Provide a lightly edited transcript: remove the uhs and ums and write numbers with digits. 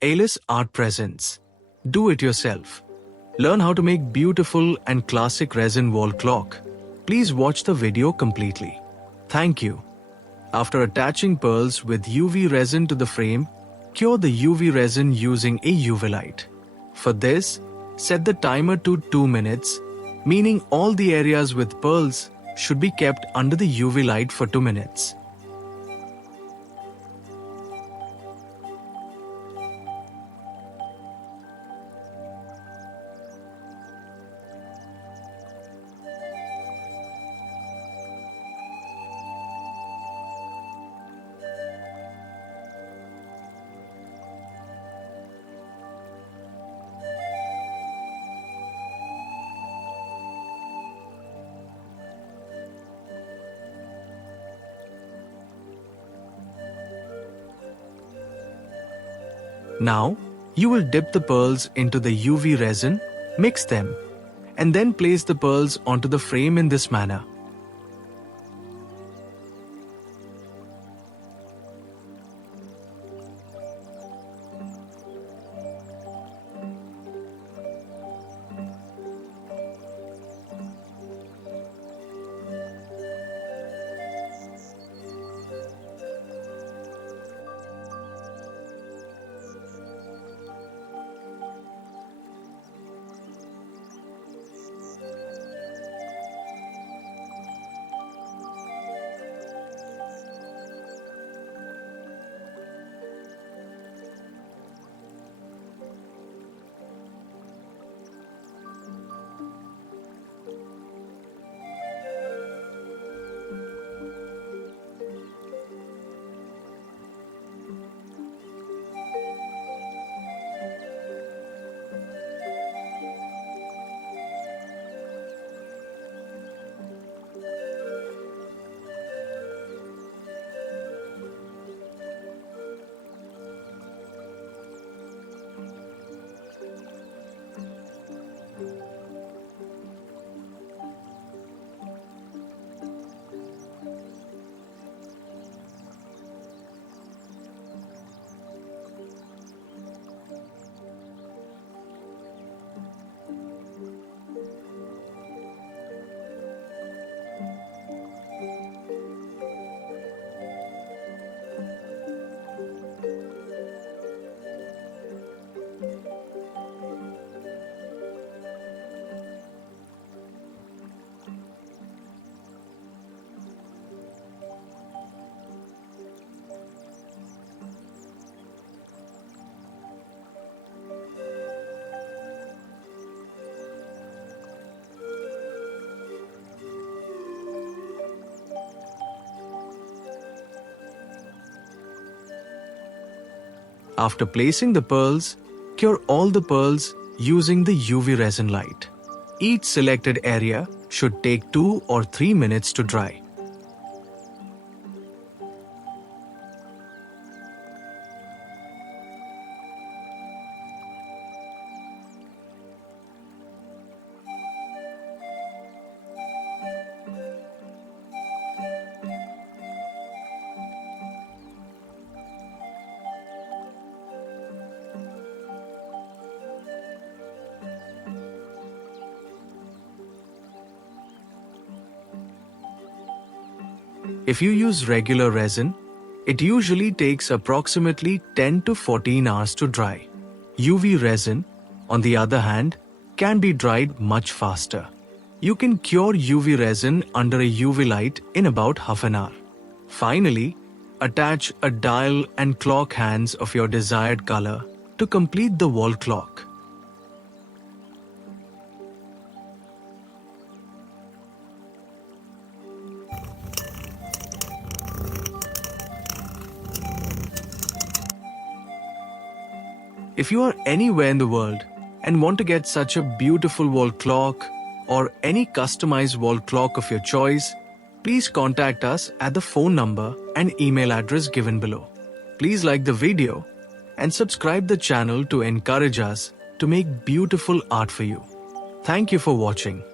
Alice Art presents. Do it yourself. Learn how to make beautiful and classic resin wall clock. Please watch the video completely. Thank you. After attaching pearls with UV resin to the frame, cure the UV resin using a UV light. For this, set the timer to 2 minutes, meaning all the areas with pearls should be kept under the UV light for 2 minutes. Now, you will dip the pearls into the UV resin, mix them, and then place the pearls onto the frame in this manner. After placing the pearls, cure all the pearls using the UV resin light. Each selected area should take 2 or 3 minutes to dry. If you use regular resin, it usually takes approximately 10 to 14 hours to dry. UV resin, on the other hand, can be dried much faster. You can cure UV resin under a UV light in about half an hour. Finally, attach a dial and clock hands of your desired color to complete the wall clock. If you are anywhere in the world and want to get such a beautiful wall clock or any customized wall clock of your choice, please contact us at the phone number and email address given below. Please like the video and subscribe the channel to encourage us to make beautiful art for you. Thank you for watching.